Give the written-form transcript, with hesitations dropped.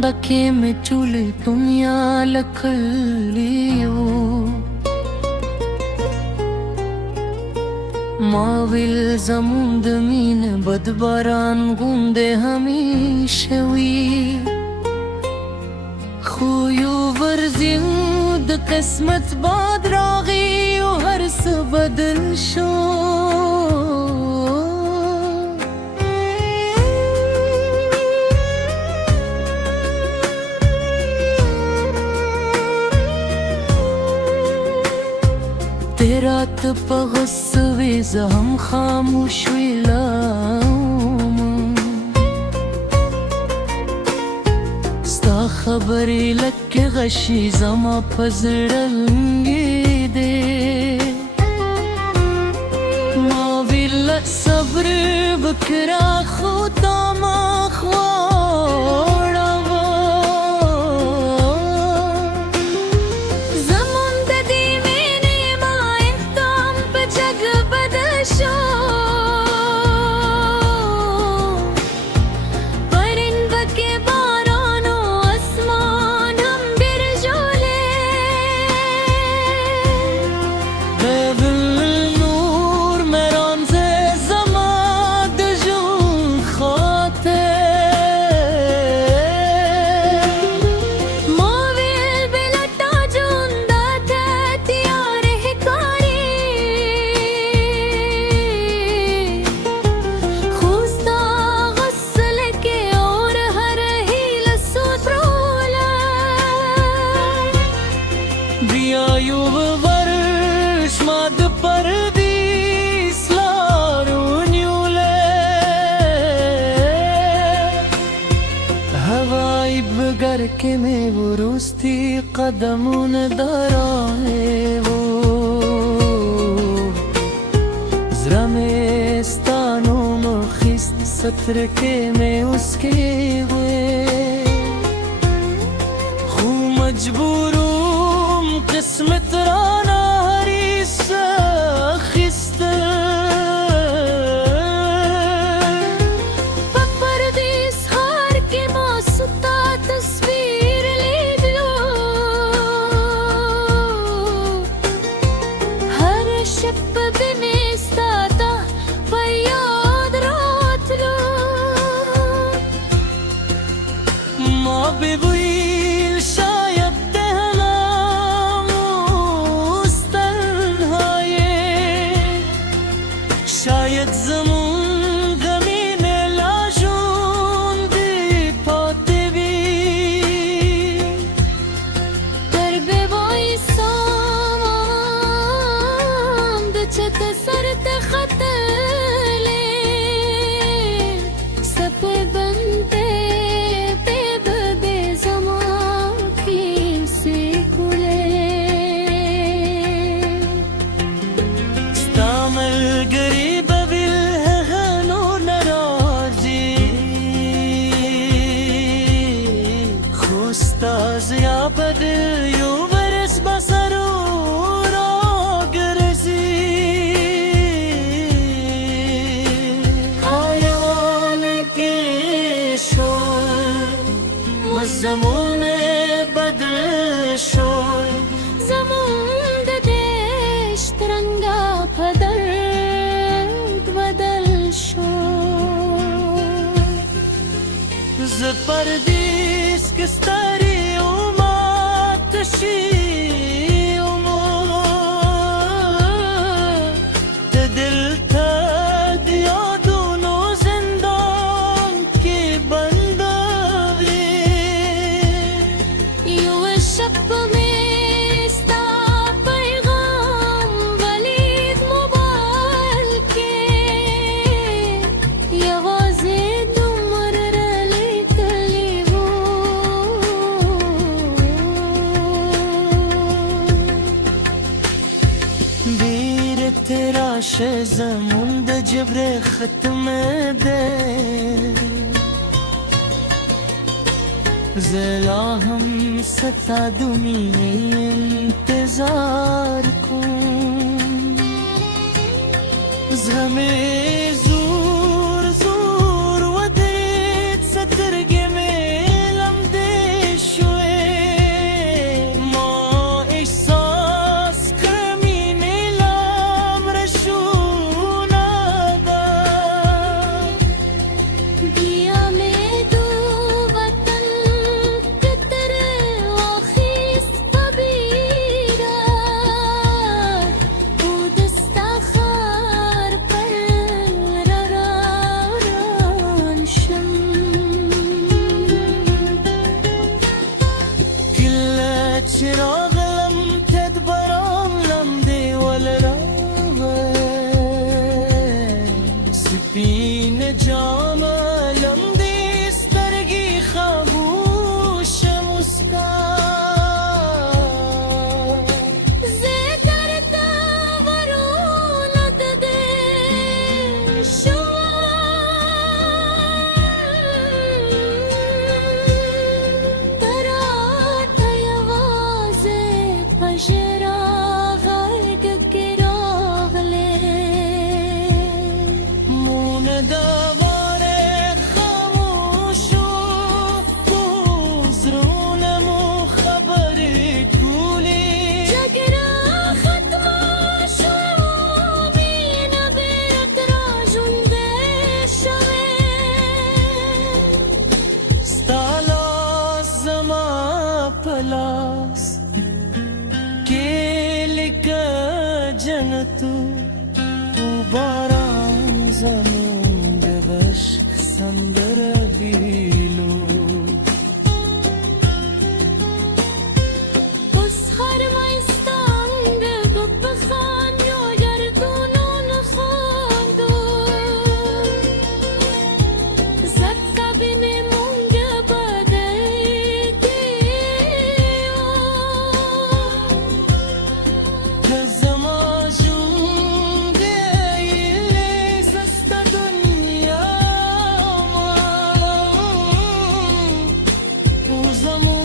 بكي متولي دنيا لكل يوم माविल जमुंद मीन बदबारान गूंदे हमीशवी खुयू वर्जिंद किस्मत बाद रागी हर बदल शो तेरा तपगस्वे हम खामोश स्ता खबरी लक गशी जमा पजड़ंगे दे माविल सब्र बकरा खुदा मा गर के में वो रुस्ती कदमों दरा है वो जरा में स्तानों में खिस्त सत्र के में उसके हुए हूँ मजबूरूम किस्मत राना हरी सखिस्त بويل شايد دهنا مستنهاية شايد زمون غمين العجون دي باطبي دربي بوي سامام دچت سرت خطلي سپه بنتے يا بدر يوبرس بصرور أقرزي حيوانك شول والزمون بدر شول زمون ددش ترنگا پدر بدل شول زد پردیس کستاری तेरा शज़मुंद जबरे ख़त्म दे ज़ला हम सता दुमी इंतज़ार को ज़मे ज़ूर ज़ूर वदीत सतरगे में लम्दे زمون